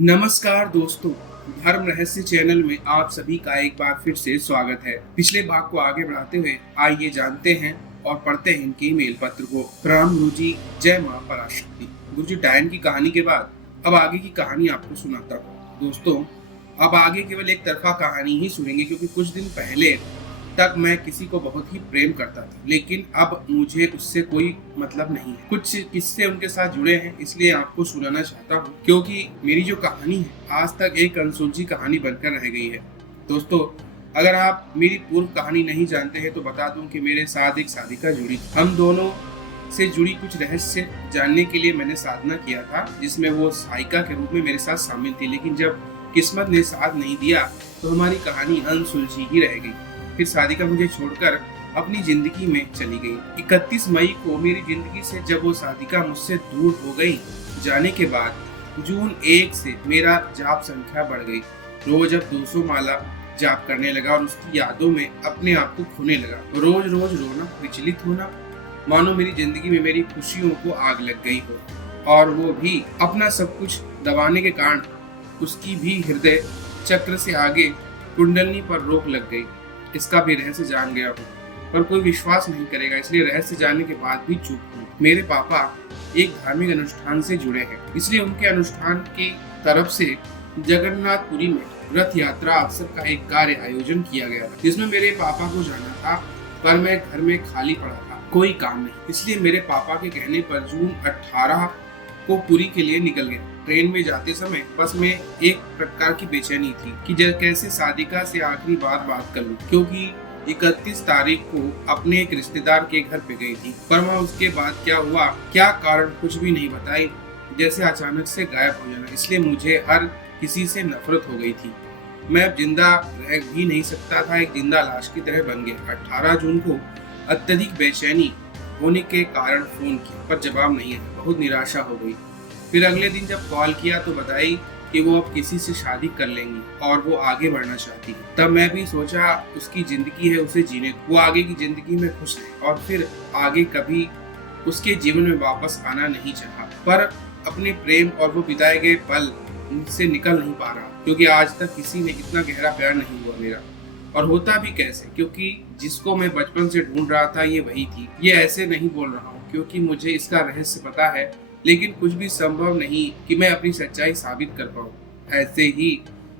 नमस्कार दोस्तों, धर्म रहस्य चैनल में आप सभी का एक बार फिर से स्वागत है। पिछले भाग को आगे बढ़ाते हुए आइए जानते हैं और पढ़ते हैं इनके ईमेल पत्र को। प्रणाम गुरु जी, जय मां पराशक्ति। गुरु जी, डायन की कहानी के बाद अब आगे की कहानी आपको सुनाता हूँ। दोस्तों, अब आगे केवल एक तरफा कहानी ही सुनेंगे क्योंकि कुछ दिन पहले तक मैं किसी को बहुत ही प्रेम करता था, लेकिन अब मुझे उससे कोई मतलब नहीं है। कुछ किस्से उनके साथ जुड़े हैं, इसलिए आपको सुनाना चाहता हूँ क्योंकि मेरी जो कहानी है आज तक एक अनसुलझी कहानी बनकर रह गई है। दोस्तों, अगर आप मेरी पूर्व कहानी नहीं जानते हैं तो बता दूं कि मेरे साथ एक साधिका जुड़ी। हम दोनों से जुड़ी कुछ रहस्य जानने के लिए मैंने साधना किया था, जिसमें वो सहायिका के रूप में मेरे साथ शामिल थी। लेकिन जब किस्मत ने साथ नहीं दिया तो हमारी कहानी अनसुलझी ही रह गई। फिर साधिका मुझे छोड़कर अपनी जिंदगी में चली गई। 31 मई को मेरी जिंदगी से जब वो साधिका मुझसे दूर हो गई, जाने के बाद जून 1 से मेरा जाप संख्या बढ़ गई। रोज अब 200 माला जाप करने लगा और उसकी यादों में अपने आप को खोने लगा। रोज रोज रोना, विचलित होना, मानो मेरी जिंदगी में मेरी खुशियों को आग लग गई हो, और वो भी अपना सब कुछ दबाने के कारण उसकी भी हृदय चक्र से आगे कुंडलनी पर रोक लग गई। इसका भी रहस्य जान गया हूँ, पर कोई विश्वास नहीं करेगा, इसलिए रहस्य जानने के बाद भी चुप हूँ। मेरे पापा एक धार्मिक अनुष्ठान से जुड़े हैं, इसलिए उनके अनुष्ठान की तरफ से जगन्नाथपुरी में रथ यात्रा अवसर का एक कार्य आयोजन किया गया था, जिसमें मेरे पापा को जाना था, पर मैं घर में खाली पड़ा था, कोई काम नहीं। इसलिए मेरे पापा के कहने पर जून 18 को पुरी के लिए निकल गया। ट्रेन में जाते समय बस में एक प्रकार की बेचैनी थी कि कैसे साधिका से आखिरी बार बात कर लूं, क्योंकि 31 तारीख को अपने एक रिश्तेदार के घर पे गई थी। पर वहाँ उसके बाद क्या हुआ, क्या कारण, कुछ भी नहीं बताई, जैसे अचानक से गायब हो जाना। इसलिए मुझे हर किसी से नफरत हो गई थी। मैं अब जिंदा रह भी नहीं सकता था, एक जिंदा लाश की तरह बन गया। 18 जून को अत्यधिक बेचैनी होने के कारण फोन किया, पर जवाब नहीं आया। बहुत निराशा हो गई। फिर अगले दिन जब कॉल किया तो बताई कि वो अब किसी से शादी कर लेंगी और वो आगे बढ़ना चाहती है। तब मैं भी सोचा उसकी जिंदगी है, उसे जीने, वो आगे की जिंदगी में खुश है और फिर आगे कभी उसके जीवन में वापस आना नहीं चाहा। पर अपने प्रेम और वो बिताए गए पल मुझसे निकल नहीं पा रहा, क्योंकि आज तक किसी ने इतना गहरा प्यार नहीं हुआ मेरा। और होता भी कैसे, क्योंकि जिसको मैं बचपन से ढूंढ रहा था ये वही थी। ये ऐसे नहीं बोल रहा हूँ क्योंकि मुझे इसका रहस्य पता है, लेकिन कुछ भी संभव नहीं कि मैं अपनी सच्चाई साबित कर पाऊँ। ऐसे ही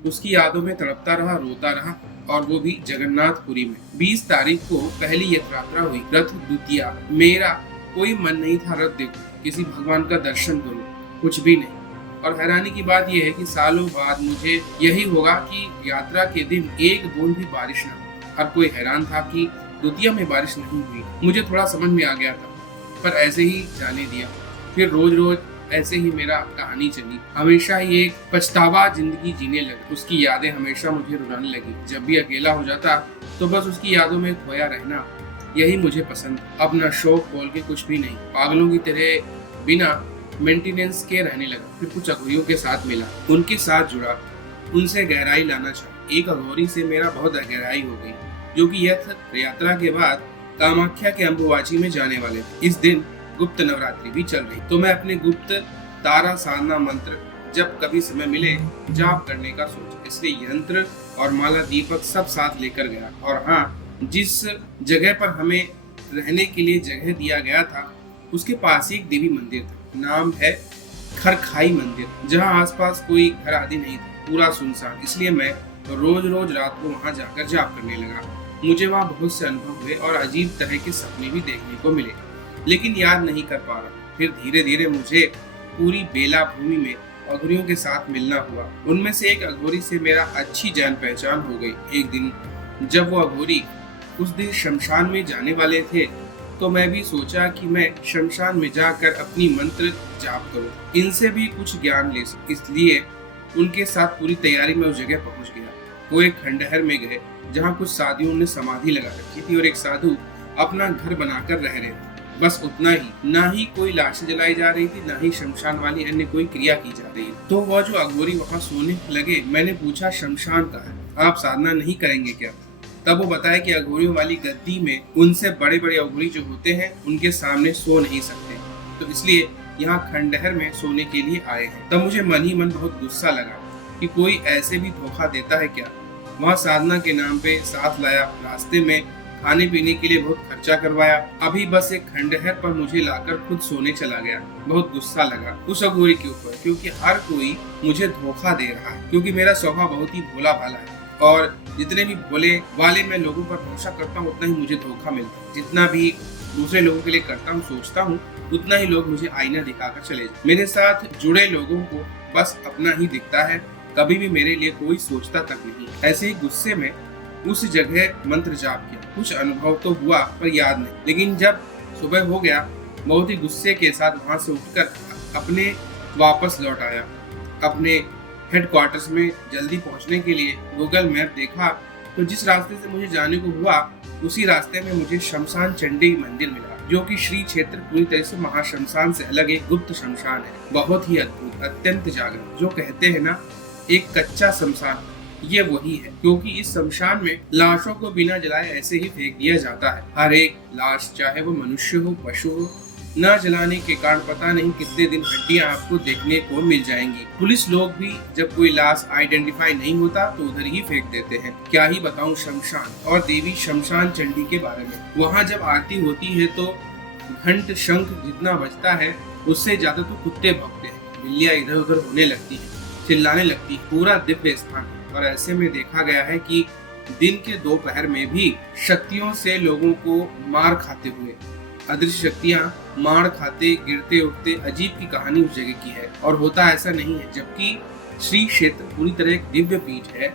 उसकी यादों में तड़पता रहा, रोता रहा, और वो भी जगन्नाथपुरी में। 20 तारीख को पहली यात्रा हुई, रथ द्वितीया। मेरा कोई मन नहीं था रथ देखूं, किसी भगवान का दर्शन करूं, कुछ भी नहीं। और हैरानी की बात यह है कि सालों बाद मुझे यही होगा कि यात्रा के दिन एक बूंद भी बारिश न हुई। हर कोई हैरान था कि द्वितीया में बारिश नहीं हुई। मुझे थोड़ा समझ में आ गया था, पर ऐसे ही जाने दिया। फिर रोज रोज ऐसे ही मेरा कहानी चली। हमेशा ही एक पछतावा जिंदगी जीने लगा। उसकी यादें हमेशा मुझे रुलाने लगी। जब भी अकेला हो जाता तो बस उसकी यादों में खोया रहना, यही मुझे पसंद। अब न शौक बोल के कुछ भी नहीं, पागलों की तरह बिना मेंटेनेंस के रहने लगा। फिर कुछ अघोरियों के साथ मिला, उनके साथ जुड़ा, उनसे गहराई लाना चाहा। एक अघोरी से मेरा बहुत गहराई हो गई, जो कि यात्रा के बाद कामाख्या के अम्बुबाची में जाने वाले थे। इस दिन गुप्त नवरात्रि भी चल रही, तो मैं अपने गुप्त तारा साधना मंत्र जब कभी समय मिले जाप करने का सोचा। इसलिए यंत्र और माला दीपक सब साथ लेकर गया। और हाँ, जिस जगह पर हमें रहने के लिए जगह दिया गया था उसके पास ही एक देवी मंदिर था। नाम है खरखाई मंदिर, जहाँ आसपास कोई घर आदि नहीं था, पूरा सुनसान। इसलिए मैं रोज रोज रात को वहाँ जाकर जाप करने लगा। मुझे वहाँ बहुत से अनुभव हुए और अजीब तरह के सपने भी देखने को मिले, लेकिन याद नहीं कर पा रहा। फिर धीरे धीरे मुझे पूरी बेला भूमि में अघोरियों के साथ मिलना हुआ। उनमें से एक अघोरी से मेरा अच्छी जान पहचान हो गई। एक दिन जब वो अघोरी उस दिन शमशान में जाने वाले थे, तो मैं भी सोचा कि मैं शमशान में जाकर अपनी मंत्र जाप करूं, इनसे भी कुछ ज्ञान ले सकूं। इसलिए उनके साथ पूरी तैयारी में उस जगह पहुंच गया। वो एक खंडहर में गए जहां कुछ साधुओं ने समाधि लगा रखी थी और एक साधु अपना घर बनाकर रह रहे थे। बस उतना ही, ना ही कोई लाशें जलाई जा रही थी, ना ही शमशान वाली अन्य कोई क्रिया की जा रही। तो वह जो अघोरी वहां सोने लगे, मैंने पूछा शमशान कहाँ है, आप साधना नहीं करेंगे क्या? तब वो बताया कि अघोरियों वाली गद्दी में उनसे बड़े बड़े अघोरी जो होते हैं उनके सामने सो नहीं सकते, तो इसलिए यहाँ खंडहर में सोने के लिए आए हैं। तब मुझे मन ही मन बहुत गुस्सा लगा कि कोई ऐसे भी धोखा देता है क्या। वहाँ साधना के नाम पे साथ लाया, रास्ते में खाने पीने के लिए बहुत खर्चा करवाया, अभी बस एक खंडहर पर मुझे लाकर खुद सोने चला गया। बहुत गुस्सा लगा उस अघोरी के ऊपर, क्योंकि हर कोई मुझे धोखा दे रहा है। क्योंकि मेरा स्वभाव बहुत ही भोला भाला है और जितने भी भोले वाले मैं लोगों पर भरोसा करता हूँ उतना ही मुझे धोखा मिलता है। जितना भी दूसरे लोगों के लिए करता हूँ, सोचता हूँ, उतना ही लोग मुझे आईना दिखाकर चले जाते। मेरे साथ जुड़े लोगों को बस अपना ही दिखता है, कभी भी मेरे लिए कोई सोचता तक नहीं। ऐसे ही गुस्से में उस जगह मंत्र जाप किया। कुछ अनुभव तो हुआ पर याद नहीं। लेकिन जब सुबह हो गया, बहुत ही गुस्से के साथ वहां से उठकर अपने वापस लौट आया। अपने हेडक्वार्टर्स में जल्दी पहुंचने के लिए गूगल मैप देखा तो जिस रास्ते से मुझे जाने को हुआ उसी रास्ते में मुझे शमशान चंडी मंदिर मिला, जो कि श्री क्षेत्र पूरी तरह से महाशमशान से अलग एक गुप्त शमशान है। बहुत ही अद्भुत, अत्यंत जागृत। जो कहते हैं ना, एक कच्चा शमशान, ये वही है। क्योंकि इस शमशान में लाशों को बिना जलाए ऐसे ही फेंक दिया जाता है। हर एक लाश, चाहे वो मनुष्य हो पशु हो, न जलाने के कारण पता नहीं कितने दिन हड्डियां आपको देखने को मिल जाएंगी। पुलिस लोग भी जब कोई लाश आइडेंटिफाई नहीं होता तो उधर ही फेंक देते हैं। क्या ही बताऊं शमशान और देवी शमशान चंडी के बारे में। वहाँ जब आरती होती है तो घंट शंख जितना बजता है उससे ज्यादा तो कुत्ते भौंकते हैं, बिल्लियां इधर उधर होने लगती है, चिल्लाने लगती है। पूरा दिव्य स्थान है। और ऐसे में देखा गया है कि दिन के दोपहर में भी शक्तियों से लोगों को मार खाते हुए, अदृश्य शक्तियां मार खाते गिरते उठते, अजीब की कहानी उस जगह की है। और होता ऐसा नहीं है, जबकि श्री क्षेत्र पूरी तरह एक दिव्य पीठ है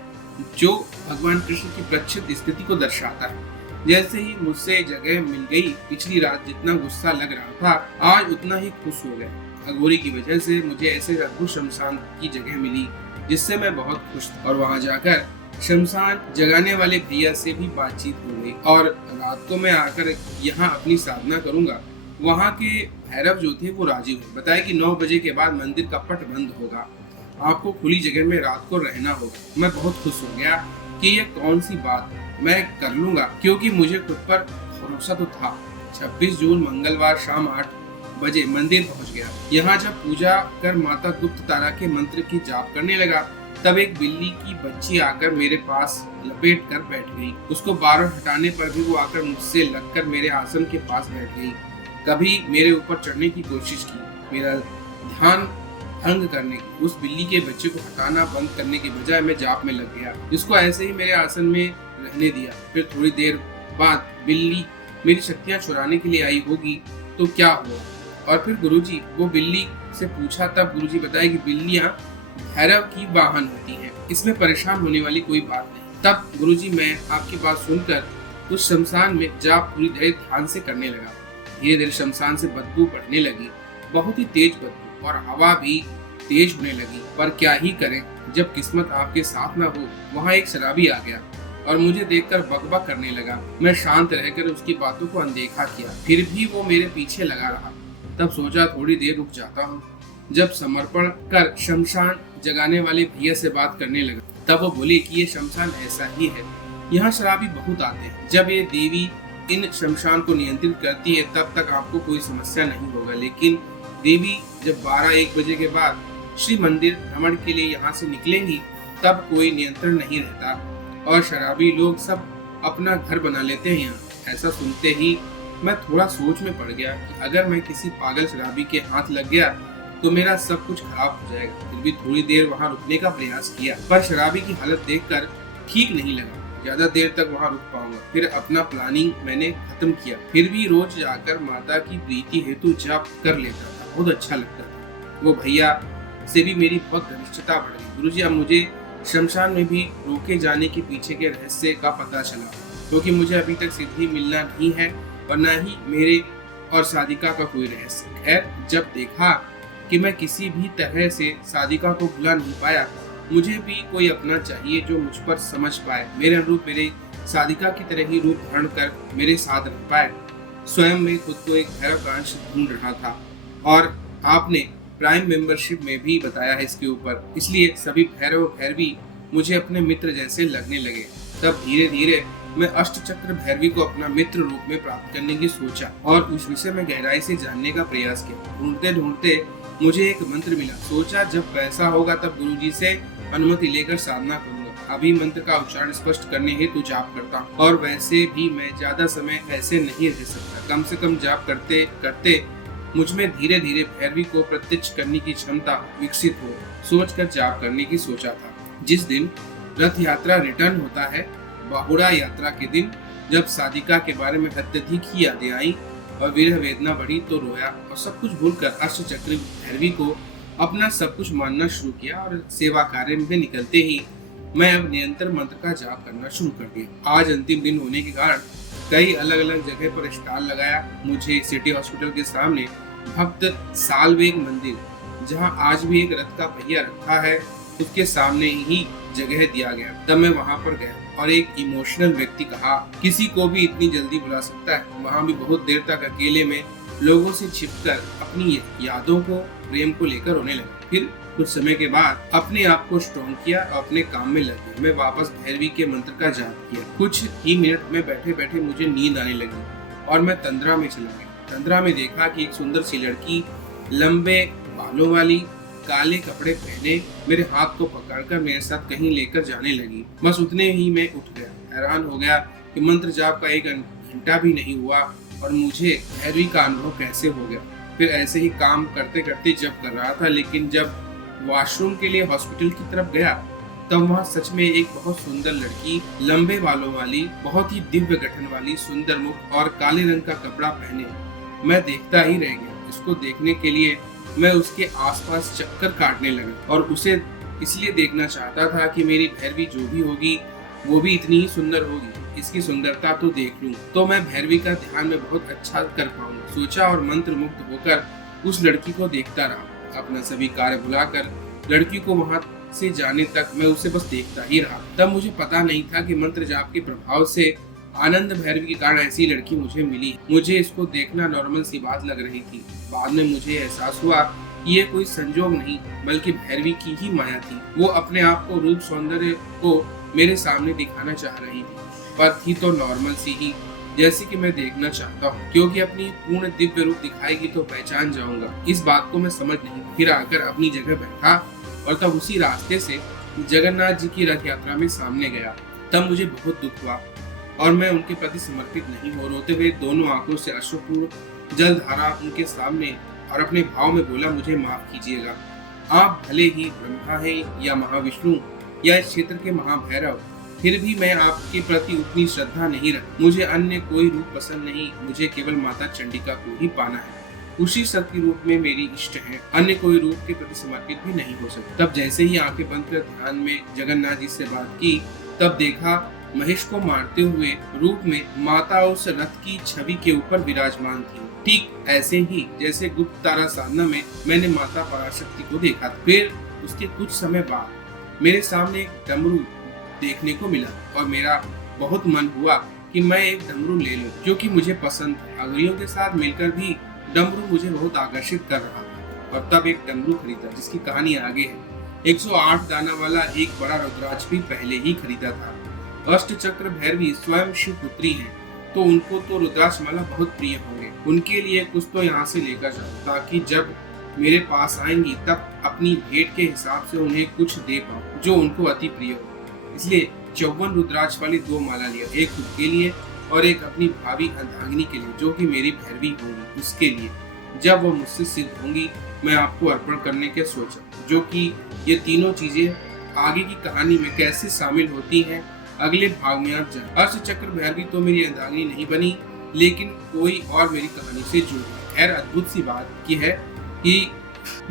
जो भगवान कृष्ण की प्रक्षिप्त स्थिति को दर्शाता है। जैसे ही मुझसे जगह मिल गई, पिछली रात जितना गुस्सा लग रहा था आज उतना ही खुश हो गया। अघोरी की वजह से मुझे ऐसे अद्भुत शमशान की जगह मिली जिससे मैं बहुत खुश था। और वहाँ जाकर शमशान जगाने वाले भैया से भी बातचीत हो गई। और रात को मैं आकर यहाँ अपनी साधना करूंगा। वहाँ के भैरव जो थे वो राजी हुए। बताया कि 9 बजे के बाद मंदिर का पट बंद होगा, आपको खुली जगह में रात को रहना होगा। मैं बहुत खुश हो गया कि ये कौन सी बात मैं कर लूंगा, क्योंकि मुझे खुद पर भरोसा तो था। 26 जून मंगलवार शाम 8 बजे मंदिर पहुंच गया। यहाँ जब पूजा कर माता गुप्त तारा के मंत्र की जाप करने लगा तब एक बिल्ली की बच्ची आकर मेरे पास लपेट कर बैठ गई। उसको बार हटाने पर भी वो आकर मुझसे लगकर मेरे आसन के पास बैठ गई। कभी मेरे ऊपर चढ़ने की कोशिश की, मेरा ध्यान भंग करने की। उस बिल्ली के बच्चे को हटाना बंद करने के बजाय मैं जाप में लग गया, जिसको ऐसे ही मेरे आसन में रहने दिया। फिर थोड़ी देर बाद बिल्ली मेरी शक्तियाँ चुराने के लिए आई होगी तो क्या हुआ। और फिर गुरुजी वो बिल्ली से पूछा, तब गुरुजी बताया कि बिल्लियां भैरव की वाहन होती हैं, इसमें परेशान होने वाली कोई बात नहीं। तब गुरुजी मैं आपकी बात सुनकर उस शमशान में जाप पूरी तरह ध्यान से करने लगा। धीरे धीरे शमशान से बदबू बढ़ने लगी, बहुत ही तेज बदबू, और हवा भी तेज होने लगी। पर क्या ही करें, जब किस्मत आपके साथ ना हो। वहाँ एक शराबी आ गया और मुझे देखकर बकबक करने लगा। मैं शांत रहकर उसकी बातों को अनदेखा किया, फिर भी वो मेरे पीछे लगा रहा। तब सोचा थोड़ी देर रुक जाता हूँ। जब समर्पण कर शमशान जगाने वाले भैया से बात करने लगा तब वो बोले कि ये शमशान ऐसा ही है, यहाँ शराबी बहुत आते हैं। जब ये देवी इन शमशान को नियंत्रित करती है तब तक आपको कोई समस्या नहीं होगा, लेकिन देवी जब 12-1 बजे के बाद श्री मंदिर भ्रमण के लिए यहाँ से निकलेंगी तब कोई नियंत्रण नहीं रहता और शराबी लोग सब अपना घर बना लेते हैं यहाँ। ऐसा सुनते ही मैं थोड़ा सोच में पड़ गया कि अगर मैं किसी पागल शराबी के हाथ लग गया तो मेरा सब कुछ खराब हो जाएगा। फिर भी थोड़ी देर वहाँ रुकने का प्रयास किया, पर शराबी की हालत देखकर ठीक नहीं लगा, ज्यादा देर तक वहाँ रुक पाऊंगा। फिर अपना प्लानिंग मैंने खत्म किया। फिर भी रोज जाकर माता की प्रीति हेतु जाप कर लेता था, बहुत अच्छा लगता था। वो भैया से भी मेरी बहुत घनिष्ठता बढ़ गई। गुरुजी, अब मुझे शमशान में भी रोके जाने के पीछे के रहस्य का पता चला, क्योंकि मुझे अभी तक सिद्धि मिलना नहीं है और न ही मेरे और साधिका का कोई रहस्य। खैर, जब देखा कि मैं किसी भी तरह से साधिका को भुला नहीं पाया, मुझे भी कोई अपना चाहिए जो मुझ पर समझ पाए, मेरे अनुरूप मेरे साधिका की तरह ही रूप धारण कर मेरे साथ रह पाए। स्वयं में खुद को एक भैरव का अंश ढूंढ रहा था और आपने प्राइम मेंबरशिप में भी बताया है इसके ऊपर, इसलिए सभी भैरव भैरवी मुझे अपने मित्र जैसे लगने लगे। तब धीरे धीरे मैं अष्टचक्र भैरवी को अपना मित्र रूप में प्राप्त करने की सोचा और उस विषय में गहराई से जानने का प्रयास किया। ढूंढते ढूंढते मुझे एक मंत्र मिला। सोचा जब पैसा होगा तब गुरुजी से अनुमति लेकर साधना करूंगा। अभी मंत्र का उच्चारण स्पष्ट करने हेतु जाप करता हूँ और वैसे भी मैं ज्यादा समय ऐसे नहीं रह सकता। कम से कम जाप करते करते मुझमें धीरे धीरे भैरवी को प्रत्यक्ष करने की क्षमता विकसित हो सोचकर जाप करने की सोचा था। जिस दिन रथ यात्रा रिटर्न होता है, बाहुड़ा यात्रा के दिन, जब साधिका के बारे में अत्यधिक ही यादें आई और विरह वेदना बढ़ी तो रोया और सब कुछ भूलकर अष्टचक्र भैरवी को अपना सब कुछ मानना शुरू किया और सेवा कार्य में निकलते ही मैं अब निरंतर मंत्र का जाप करना शुरू कर दिया। आज अंतिम दिन होने के कारण कई अलग अलग जगह पर स्टॉल लगाया। मुझे सिटी हॉस्पिटल के सामने भक्त सालवेग मंदिर, जहां आज भी एक रथ का पहिया रखा है, उसके सामने ही जगह दिया गया। तब मैं वहां पर गया और एक इमोशनल व्यक्ति कहा, किसी को भी इतनी जल्दी बुला सकता है। वहां भी बहुत देर तक अकेले में लोगों से छिपकर अपनी यादों को, प्रेम को लेकर रोने लगा। फिर कुछ समय के बाद अपने आप को स्ट्रॉन्ग किया और अपने काम में लग गया। मैं वापस भैरवी के मंत्र का जाप किया। कुछ ही मिनट में बैठे बैठे मुझे नींद आने लगी और मैं तंद्रा में चला गया। तंद्रा में देखा कि एक सुंदर सी लड़की लंबे बालों वाली, काले कपड़े पहने मेरे हाथ को पकड़कर मेरे साथ कहीं लेकर जाने लगी। बस उतने ही मैं उठ गया। हैरान हो गया कि मंत्र जाप का 1 घंटा भी नहीं हुआ और मुझे भैरवी का अनुभव कैसे हो गया। फिर ऐसे ही काम करते करते जब कर रहा था, लेकिन जब वॉशरूम के लिए हॉस्पिटल की तरफ गया तब वहाँ सच में एक बहुत सुंदर लड़की, लंबे बालों वाली, बहुत ही दिव्य गठन वाली, सुंदर मुख और काले रंग का कपड़ा पहने। मैं देखता ही रह गया। इसको देखने के लिए मैं उसके आसपास चक्कर काटने लगा और उसे इसलिए देखना चाहता था कि मेरी भैरवी जो भी होगी वो भी इतनी ही सुंदर होगी। इसकी सुंदरता तो देख लूं तो मैं भैरवी का ध्यान में बहुत अच्छा कर पाऊंगा, सोचा और मंत्र मुग्ध होकर उस लड़की को देखता रहा। अपना सभी कार्य भुलाकर लड़की को वहां से जाने तक मैं उसे बस देखता ही रहा। तब मुझे पता नहीं था कि मंत्र जाप के प्रभाव से आनंद भैरवी के कारण ऐसी लड़की मुझे मिली। मुझे इसको देखना नॉर्मल सी बात लग रही थी। बाद में मुझे एहसास हुआ कि ये कोई संजोग नहीं बल्कि भैरवी की ही माया थी। वो अपने आप को, रूप सौंदर्य को मेरे सामने दिखाना चाह रही थी, पर थी तो नॉर्मल सी ही, जैसे कि मैं देखना चाहता हूँ, क्योंकि अपनी पूर्ण दिव्य रूप दिखाएगी तो पहचान जाऊंगा। इस बात को मैं समझ नहीं। फिर आकर अपनी जगह बैठा और तब उसी रास्ते से जगन्नाथ जी की रथ यात्रा में सामने गया। तब मुझे बहुत दुख हुआ और मैं उनके प्रति समर्पित नहीं हो। रोते हुए दोनों आंखों से अश्रुपूर्ण जल धारा उनके सामने और अपने भाव में बोला, मुझे माफ कीजिएगा। आप भले ही ब्रह्मा हैं या महाविष्णु या इस क्षेत्र के महाभैरव, फिर भी मैं आपके प्रति उतनी श्रद्धा नहीं रखता। मुझे अन्य कोई रूप पसंद नहीं। मुझे केवल माता चंडिका को ही पाना है। उसी शक्ति रूप में मेरी इष्ट है। अन्य कोई रूप के प्रति समर्पित भी नहीं हो सकता। तब जैसे ही आंखें बंद कर ध्यान में जगन्नाथ जी से बात की, तब देखा महेश को मारते हुए रूप में माता उस रथ की छवि के ऊपर विराजमान थी। ठीक ऐसे ही जैसे गुप्त तारा साधना में मैंने माता पराशक्ति को देखा था। फिर उसके कुछ समय बाद मेरे सामने एक डमरू देखने को मिला और मेरा बहुत मन हुआ कि मैं एक डमरू ले लूं, जो कि मुझे पसंद है। अगरियों के साथ मिलकर भी डमरू मुझे बहुत आकर्षित कर रहा था और तब एक डमरू खरीदा जिसकी कहानी आगे है। 108 दाना वाला एक बड़ा रुद्राक्ष भी पहले ही खरीदा था। अष्टचक्र भैरवी स्वयं शिव पुत्री हैं, तो उनको तो रुद्राक्ष माला बहुत प्रिय होंगे। उनके लिए कुछ तो यहाँ से लेकर जाऊं, ताकि जब मेरे पास आएंगी तब अपनी भेंट के हिसाब से उन्हें कुछ दे पाऊं जो उनको अति प्रिय हो। इसलिए 54 रुद्राक्ष वाली 2 माला लिया, एक खुद के लिए और एक अपनी भाभी अर्धांगिनी के लिए, जो कि मेरी भैरवी होंगी, उसके लिए। जब वो मुझसे सिद्ध होंगी मैं आपको अर्पण करने के सोचा, जो कि ये तीनों चीजें आगे की कहानी में कैसे शामिल होती हैं अगले भाग में आप जान। अष्टचक्र भैरवी तो मेरी अर्धांगिनी नहीं बनी, लेकिन कोई और मेरी कहानी से जुड़ गया। खैर, अद्भुत सी बात की है कि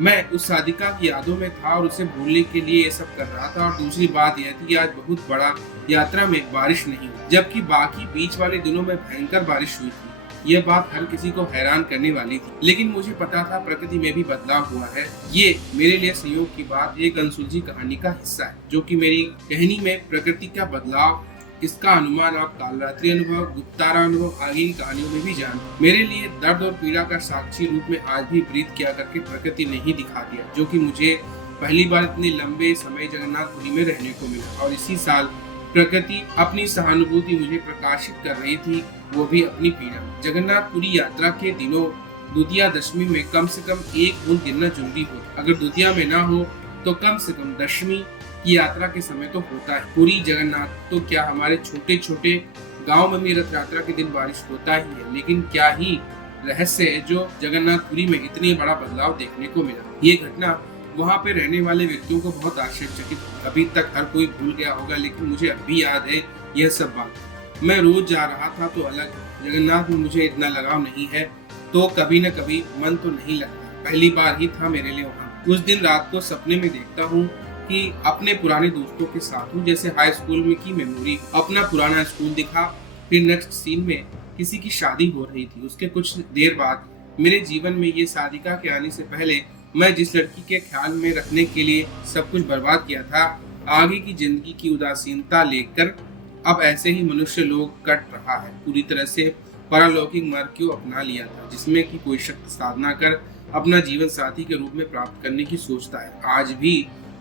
मैं उस साधिका की यादों में था और उसे भूलने के लिए ये सब कर रहा था। और दूसरी बात यह थी कि आज बहुत बड़ा यात्रा में बारिश नहीं हुई, जबकि बाकी बीच वाले दिनों में भयंकर बारिश हुई थी। यह बात हर किसी को हैरान करने वाली थी, लेकिन मुझे पता था प्रकृति में भी बदलाव हुआ है। ये मेरे लिए संयोग की बात एक अनसुलझी कहानी का हिस्सा है, जो कि मेरी कहानी में प्रकृति का बदलाव, इसका अनुमान आप कालरात्रि अनुभव, गुप्तारा अनुभव आगे की कहानियों में भी जान। मेरे लिए दर्द और पीड़ा का साक्षी रूप में आज भी प्रीत किया करके प्रकृति ने ही दिखा दिया, जो कि मुझे पहली बार इतने लंबे समय जगन्नाथपुरी में रहने को मिला। और इसी साल प्रकृति अपनी सहानुभूति मुझे प्रकाशित कर रही थी, वो भी अपनी पीड़ा। जगन्नाथपुरी यात्रा के दिनों द्वितीया दशमी में कम से कम एक बूंद गिरना जरूरी हो। अगर द्वितीया में ना हो तो कम से कम दशमी की यात्रा के समय तो होता है। पूरी जगन्नाथ तो क्या, हमारे छोटे छोटे गांव में भी रथ यात्रा के दिन बारिश होता ही है। लेकिन क्या ही रहस्य है जो जगन्नाथपुरी में इतनी बड़ा बदलाव देखने को मिला। ये घटना वहाँ पे रहने वाले व्यक्तियों को बहुत आश्चर्यचकित, अभी तक हर कोई भूल गया होगा, लेकिन मुझे अब भी याद है यह सब बात। मैं रोज जा रहा था तो अलग, जगन्नाथ में मुझे इतना लगाव नहीं है तो कभी न कभी मन तो नहीं लगता। पहली बार ही था मेरे लिए वहाँ। उस दिन रात को सपने में देखता हूँ कि अपने पुराने दोस्तों के साथ हूँ, जैसे हाई स्कूल में की मेमोरी। अपना पुराना स्कूल दिखा, फिर नेक्स्ट सीन में किसी की शादी हो रही थी। उसके कुछ देर बाद मेरे जीवन में ये सारिका के आने से पहले मैं जिस लड़की के ख्याल में रखने के लिए सब कुछ बर्बाद किया था, आगे की जिंदगी की उदासीनता लेकर अब ऐसे ही मनुष्य लोग कट रहा है। पूरी तरह से पारलौकिक मार्ग को अपना लिया था, जिसमें कि कोई शक्ति साधना कर अपना जीवन साथी के रूप में प्राप्त करने की सोचता है। आज भी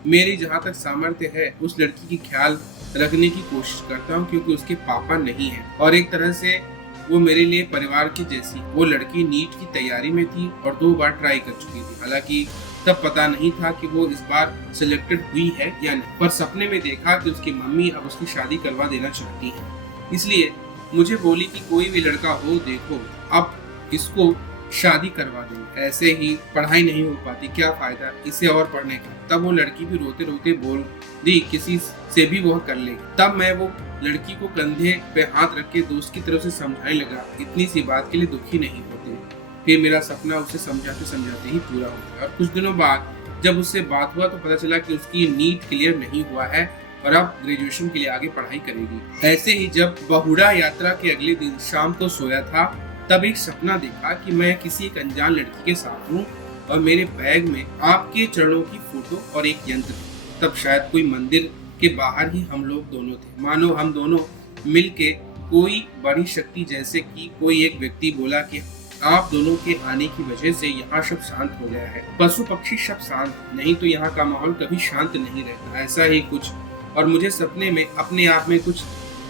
मेरी जहाँ तक सामर्थ्य है उस लड़की की ख्याल रखने की कोशिश करता हूँ, क्योंकि उसके पापा नहीं है और एक तरह से वो मेरे लिए परिवार की जैसी। वो लड़की नीट की तैयारी में थी और 2 बार ट्राई कर चुकी थी। हालांकि तब पता नहीं था कि वो इस बार सिलेक्टेड हुई है या नहीं, पर सपने में देखा कि उसकी मम्मी अब उसकी शादी करवा देना चाहती है। इसलिए मुझे बोली कि कोई भी लड़का हो देखो, अब इसको शादी करवा दो, ऐसे ही पढ़ाई नहीं हो पाती, क्या फायदा इसे और पढ़ने का। तब वो लड़की भी रोते रोते बोल दी किसी से भी वो कर लेगी। तब मैं वो लड़की को कंधे पे हाथ रख के दोस्त की तरफ से समझाने लगा, इतनी सी बात के लिए दुखी नहीं होते। फिर मेरा सपना उसे समझाते समझाते ही पूरा हो गया और कुछ दिनों बाद जब उससे बात हुआ तो पता चला कि उसकी नीट क्लियर नहीं हुआ है और अब ग्रेजुएशन के लिए आगे पढ़ाई करेगी। ऐसे ही जब बहुड़ा यात्रा के अगले दिन शाम को सोया था तब एक सपना देखा कि मैं किसी एक अनजान लड़की के साथ हूँ और मेरे बैग में आपके चरणों की फोटो और एक यंत्र थी। तब शायद कोई मंदिर के बाहर ही हम लोग दोनों थे, मानो हम दोनों मिलके कोई बड़ी शक्ति, जैसे कि कोई एक व्यक्ति बोला कि आप दोनों के आने की वजह से यहाँ सब शांत हो गया है। पशु पक्षी सब शांत, नहीं तो यहाँ का माहौल कभी शांत नहीं रहता, ऐसा ही कुछ। और मुझे सपने में अपने आप में कुछ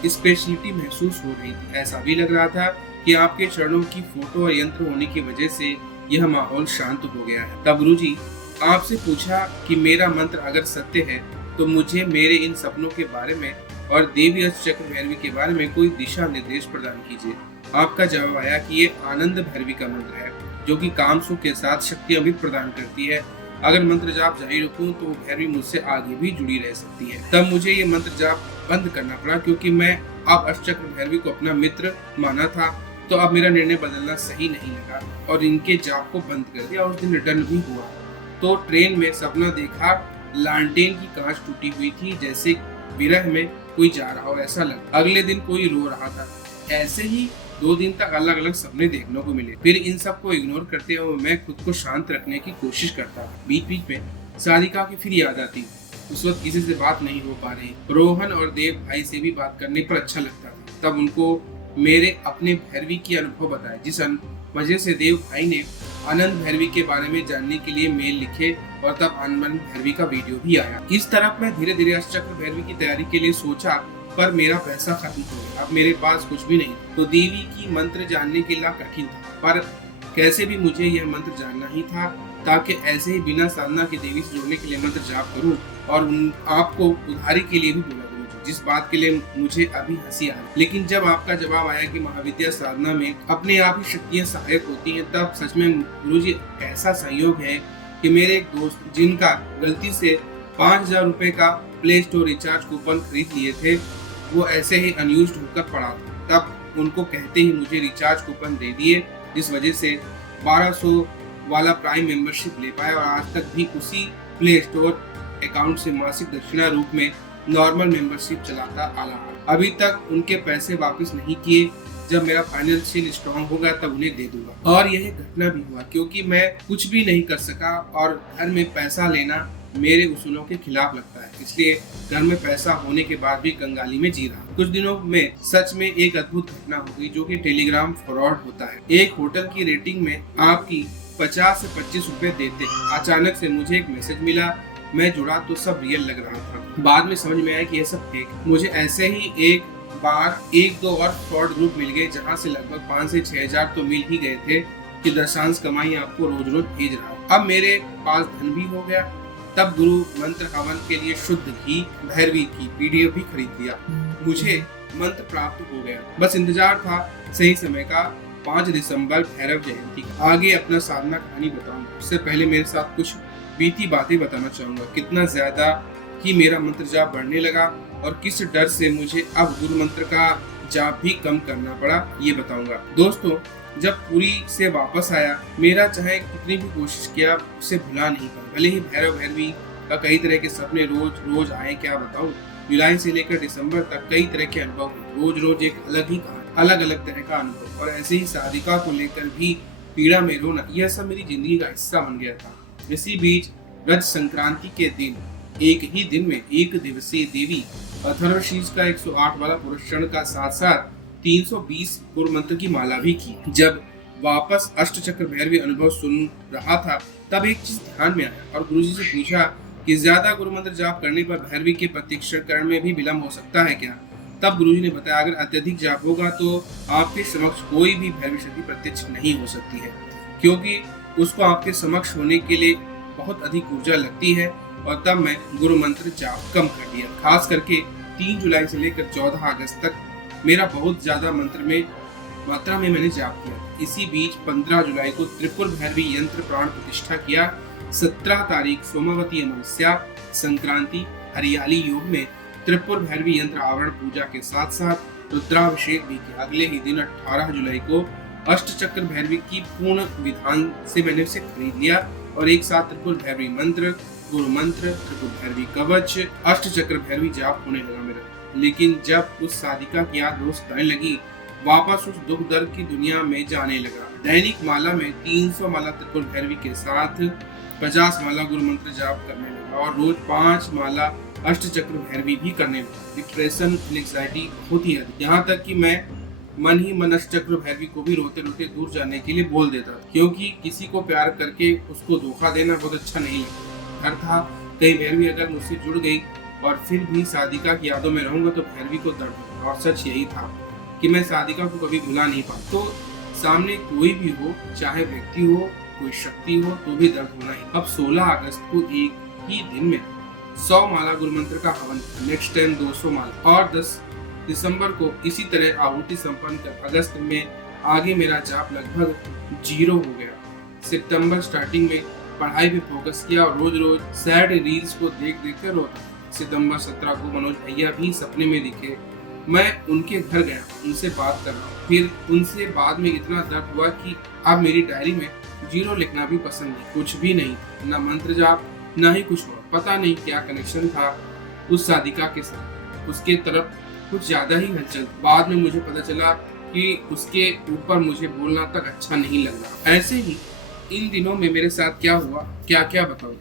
स्पेशलिटी महसूस हो रही थी। ऐसा भी लग रहा था कि आपके चरणों की फोटो और यंत्र होने की वजह से यह माहौल शांत हो गया है। तब गुरुजी आपसे पूछा कि मेरा मंत्र अगर सत्य है तो मुझे मेरे इन सपनों के बारे में और देवी अष्टचक्र भैरवी के बारे में कोई दिशा निर्देश प्रदान कीजिए। आपका जवाब आया कि ये आनंद भैरवी का मंत्र है जो कि काम सुख के साथ शक्ति भी प्रदान करती है। अगर मंत्र जाप जारी रखूं तो वो भैरवी मुझसे आगे भी जुड़ी रह सकती है। तब मुझे ये मंत्र जाप बंद करना पड़ा, क्योंकि मैं अब अष्टचक्र भैरवी को अपना मित्र माना था। तो अब मेरा निर्णय बदलना सही नहीं लगा और इनके जाप को बंद कर दिया। उस दिन रिटर्न भी हुआ तो ट्रेन में सपना देखा, लालटेन की कांच टूटी हुई थी, जैसे विरह में कोई जा रहा हो ऐसा लगा। अगले दिन कोई रो रहा था। ऐसे ही 2 दिन तक अलग अलग सपने देखने को मिले। फिर इन सब को इग्नोर करते हुए मैं खुद को शांत रखने की कोशिश करता था। बीच बीच में सारिका की फिर याद आती। उस वक्त किसी से बात नहीं हो पा रही। रोहन और देव भाई से भी बात करने पर अच्छा लगता था। तब उनको मेरे अपने भैरवी की अनुभव बताए, जिस वजह से देव भाई ने आनंद भैरवी के बारे में जानने के लिए मेल लिखे और तब आनंद भैरवी का वीडियो भी आया। इस तरह मैं धीरे धीरे अष्टचक्र भैरवी की तैयारी के लिए सोचा, पर मेरा पैसा खत्म हो गया। अब मेरे पास कुछ भी नहीं, तो देवी की मंत्र जानने के लिए कठिन था, पर कैसे भी मुझे यह मंत्र जानना ही था, ताकि ऐसे ही बिना साधना के देवी से जुड़ने के लिए मंत्र जाप करूं और आपको उधारी के लिए भी बोला दूं, जिस बात के लिए मुझे अभी हंसी आई। लेकिन जब आपका जवाब आया कि महाविद्या साधना में अपने आप ही शक्तियां सहायक होती हैं, तब सच में गुरुजी कैसा संयोग है कि मेरे एक दोस्त जिनका गलती से 5000 रुपए का प्ले स्टोर रिचार्ज कूपन खरीद लिए थे, वो ऐसे ही अनयूज्ड होकर पड़ा था। तब उनको कहते ही मुझे रिचार्ज कूपन दे दिए, जिस वजह से 1200 वाला प्राइम मेंबरशिप ले पाया और आज तक भी उसी प्ले स्टोर अकाउंट से मासिक दक्षिणा रूप में नॉर्मल मेंबरशिप चलाता आ रहा है। अभी तक उनके पैसे वापस नहीं किए। जब मेरा फाइनेंशियल स्ट्रॉन्ग होगा तब उन्हें दे दूंगा। और यह घटना भी हुआ, क्योंकि मैं कुछ भी नहीं कर सका और घर में पैसा लेना मेरे उसूलों के खिलाफ लगता है, इसलिए घर में पैसा होने के बाद भी कंगाली में जी रहा। कुछ दिनों में सच में एक अद्भुत घटना हो गई, जो कि टेलीग्राम फ्रॉड होता है। एक होटल की रेटिंग में आपकी 50 से 25 रुपए देते हैं। अचानक से मुझे एक मैसेज मिला मैं जुड़ा तो सब रियल लग रहा था। बाद में समझ में आया कि यह सब फेक। मुझे ऐसे ही एक बार 1-2 और फ्रॉड ग्रुप मिल गए जहां से लगभग 5 से 6 हजार तो मिल ही गए थे कि दशांश कमाई आपको रोज रोज भेज रहा। अब मेरे पास धन भी हो गया। तब गुरु मंत्र हवन के लिए शुद्ध घी भैरवी की पीडीएफ भी खरीद लिया। मुझे मंत्र प्राप्त हो गया, बस इंतजार था सही समय का। 5 दिसंबर भैरव जयंती। आगे अपना साधना कहानी बताऊंगा। उससे पहले मेरे साथ कुछ बीती बातें बताना चाहूंगा। कितना ज्यादा कि मेरा मंत्र जाप बढ़ने लगा और किस डर से मुझे अब गुरु मंत्र का जाप भी कम करना पड़ा, ये बताऊंगा। दोस्तों, जब पुरी से वापस आया, मेरा चाहे कितनी भी कोशिश किया उसे भुला नहीं पाया। भले ही भैरव भैरवी का कई तरह के सपने रोज रोज आए, क्या बताऊं। जुलाई से लेकर दिसंबर तक कई तरह के अनुभव हुए। रोज रोज एक अलग ही कहानी, अलग अलग तरह का अनुभव। और ऐसे ही साधिका को लेकर भी पीड़ा में रोना, यह सब मेरी जिंदगी का हिस्सा बन गया था। इसी बीच रज संक्रांति के दिन, एक ही दिन में 1 दिवसीय देवी अथर्वशीष का 108 वाला पुरुषण का साथ साथ 320 गुरु मंत्र की माला भी की। जब वापस अष्टचक्र भैरवी अनुभव सुन रहा था, तब एक चीज ध्यान में आया और गुरुजी से पूछा कि ज्यादा गुरु मंत्र जाप करने पर भैरवी के प्रत्यक्षीकरण में भी विलंब हो सकता है क्या। तब गुरुजी ने बताया, अगर अत्यधिक जाप होगा तो आपके समक्ष कोई भी भैरवी शक्ति प्रत्यक्ष नहीं हो सकती है, क्योंकि उसको आपके समक्ष होने के लिए बहुत अधिक ऊर्जा लगती है। और तब मैं गुरु मंत्र जाप कम कर दिया। खास करके 3 जुलाई से लेकर 14 अगस्त तक मेरा बहुत ज्यादा मात्रा में मैंने जाप किया। इसी बीच 15 जुलाई को त्रिपुर भैरवी यंत्र प्राण प्रतिष्ठा किया। 17 तारीख सोमवती अमावस्या संक्रांति हरियाली योग में त्रिपुर भैरवी यंत्र आवरण पूजा के साथ साथ रुद्राभिषेक भी किया। अगले ही दिन 18 जुलाई को अष्टचक्र भैरवी की पूर्ण विधान से मैंने उसे खरीद लिया और एक साथ त्रिपुर भैरवी मंत्र, गुरु मंत्र, त्रिपुर भैरवी कवच, अष्टचक्र भैरवी जाप होने लगा मेरा। लेकिन जब उस साधिका की याद रोज आने लगी, वापस उस दुख दर्द की दुनिया में जाने लगा। दैनिक माला में 300 माला त्रिपुर भैरवी के साथ 50 माला गुरु मंत्र जाप करने लगा और रोज 5 माला अष्टचक्र भैरवी भी करने लगा। डिप्रेशन, एंग्जाइटी होती है, यहाँ तक कि मैं मन ही मन अष्टचक्र भैरवी को भी रोते रोते दूर जाने के लिए बोल देता था, क्योंकि किसी को प्यार करके उसको धोखा देना बहुत अच्छा नहीं लगता। डर था कहीं भैरवी अगर मुझसे जुड़ गई और फिर भी साधिका की यादों में रहूंगा तो भैरवी को दर्द होगा। और सच यही था कि मैं साधिका को कभी भुला नहीं पाता। तो सामने कोई भी हो, चाहे व्यक्ति हो, कोई शक्ति हो, तो भी दर्द होना ही। अब 16 अगस्त को एक ही दिन में 100 माला गुरु मंत्र का हवन, नेक्स्ट टाइम 200 माला, और 10 दिसंबर को इसी तरह आहुति संपन्न कर अगस्त में आगे मेरा जाप लगभग 0 हो गया। सितंबर स्टार्टिंग में पढ़ाई पे फोकस किया और रोज रोज सैड रील्स को देख देख कर रोता। सितंबर 17 को मनोज भैया भी सपने में दिखे। मैं उनके घर गया, उनसे बात कर रहा हूँ। फिर उनसे बाद में इतना दर्द हुआ कि अब मेरी डायरी में 0 लिखना भी पसंद नहीं। कुछ भी नहीं, ना मंत्र जाप, ना ही कुछ और। पता नहीं क्या कनेक्शन था उस साधिका के साथ, उसके तरफ कुछ ज्यादा ही हलचल। बाद में मुझे पता चला कि उसके ऊपर मुझे बोलना तक अच्छा नहीं लग रहा। ऐसे ही इन दिनों में मेरे साथ क्या हुआ, क्या क्या बताऊं।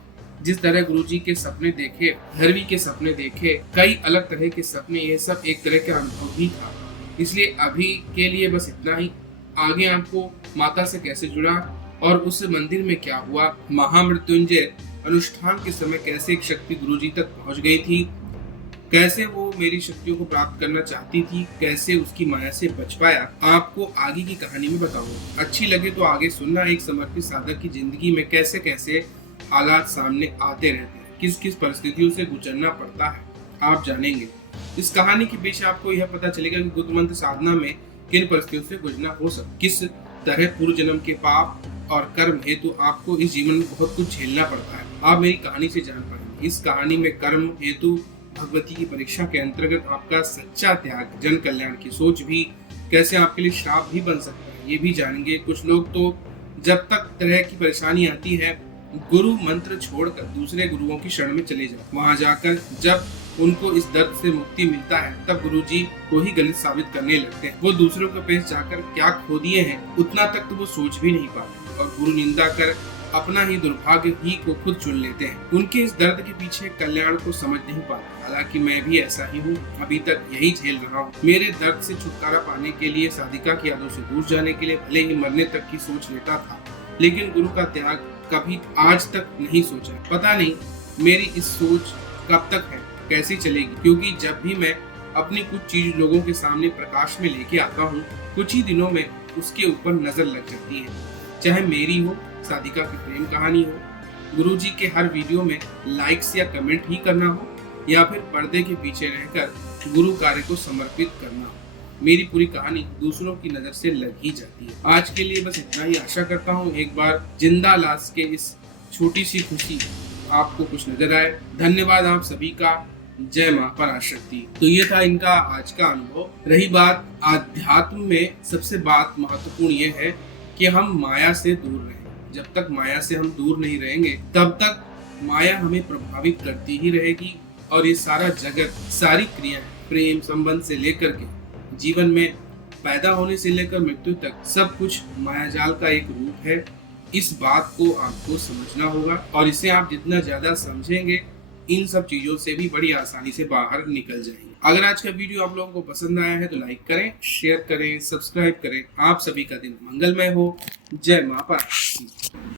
जिस तरह गुरुजी के सपने देखे, भैरवी के सपने देखे, कई अलग तरह के सपने, ये सब एक तरह का अनुभव ही था। इसलिए अभी के लिए बस इतना ही। आगे आपको माता से कैसे जुड़ा और उस मंदिर में क्या हुआ, महामृत्युंजय अनुष्ठान के समय कैसे एक शक्ति गुरुजी तक पहुंच गई थी, कैसे वो मेरी शक्तियों को प्राप्त करना चाहती थी, कैसे उसकी माया से बच पाया, आपको आगे की कहानी में बताऊंगा। अच्छी लगे तो आगे सुनना। एक समर्पित साधक की जिंदगी में कैसे कैसे हालात सामने आते रहते हैं, किस किस परिस्थितियों से गुजरना पड़ता है, आप जानेंगे। इस कहानी के पीछे आपको यह पता चलेगा कि गुरु मंत्र साधना में किन परिस्थितियों से गुजरना हो सकता, किस तरह पूर्व जन्म के पाप और कर्म हेतु आपको इस जीवन में बहुत कुछ झेलना पड़ता है। आप मेरी कहानी से जान पाएंगे। इस कहानी में कर्म हेतु भगवती की परीक्षा के अंतर्गत आपका सच्चा त्याग, जन कल्याण की सोच भी कैसे आपके लिए श्राप भी बन सकता है, ये भी जानेंगे। कुछ लोग तो जब तक तरह की परेशानी आती है, गुरु मंत्र छोड़कर दूसरे गुरुओं की शरण में चले जाओ। वहां जाकर जब उनको इस दर्द से मुक्ति मिलता है, तब गुरुजी को ही गलत साबित करने लगते हैं। वो दूसरों के पेश जाकर क्या खो दिए हैं, उतना तक तो वो सोच भी नहीं पाते और गुरु निंदा कर अपना ही दुर्भाग्य ही को खुद चुन लेते हैं। उनके इस दर्द के पीछे कल्याण को समझ नहीं पाते। हालांकि मैं भी ऐसा ही हूँ, अभी तक यही झेल रहा हूँ। मेरे दर्द से छुटकारा पाने के लिए, साधिका की यादों से दूर जाने के लिए भले ही मरने तक की सोच लेता था, लेकिन गुरु का त्याग कभी आज तक नहीं सोचा। पता नहीं मेरी इस सोच कब तक है, कैसे चलेगी? क्योंकि जब भी मैं अपनी कुछ चीज लोगों के सामने प्रकाश में लेके आता हूँ, कुछ ही दिनों में उसके ऊपर नजर लग जाती है। चाहे मेरी हो, साधिका की प्रेम कहानी हो, गुरुजी के हर वीडियो में लाइक्स या कमेंट ही करना हो, या फिर पर्दे के पीछे रहकर गुरु कार्य को समर्पित करना हो, मेरी पूरी कहानी दूसरों की नजर से लग ही जाती है। आज के लिए बस इतना ही। आशा करता हूँ एक बार जिंदा लाश के इस छोटी सी खुशी आपको कुछ नजर आए। धन्यवाद आप सभी का। जय मां पराशक्ति। तो ये था इनका आज का अनुभव। रही बात आध्यात्म में, सबसे बात महत्वपूर्ण ये है कि हम माया से दूर रहें। जब तक माया से हम दूर नहीं रहेंगे, तब तक माया हमें प्रभावित करती ही रहेगी। और ये सारा जगत, सारी क्रियाएं, प्रेम संबंध से लेकर के जीवन में पैदा होने से लेकर मृत्यु तक, सब कुछ मायाजाल का एक रूप है। इस बात को आपको समझना होगा, और इसे आप जितना ज्यादा समझेंगे, इन सब चीजों से भी बड़ी आसानी से बाहर निकल जाएंगे। अगर आज का वीडियो आप लोगों को पसंद आया है तो लाइक करें, शेयर करें, सब्सक्राइब करें। आप सभी का दिन मंगलमय हो। जय मां पराशक्ति।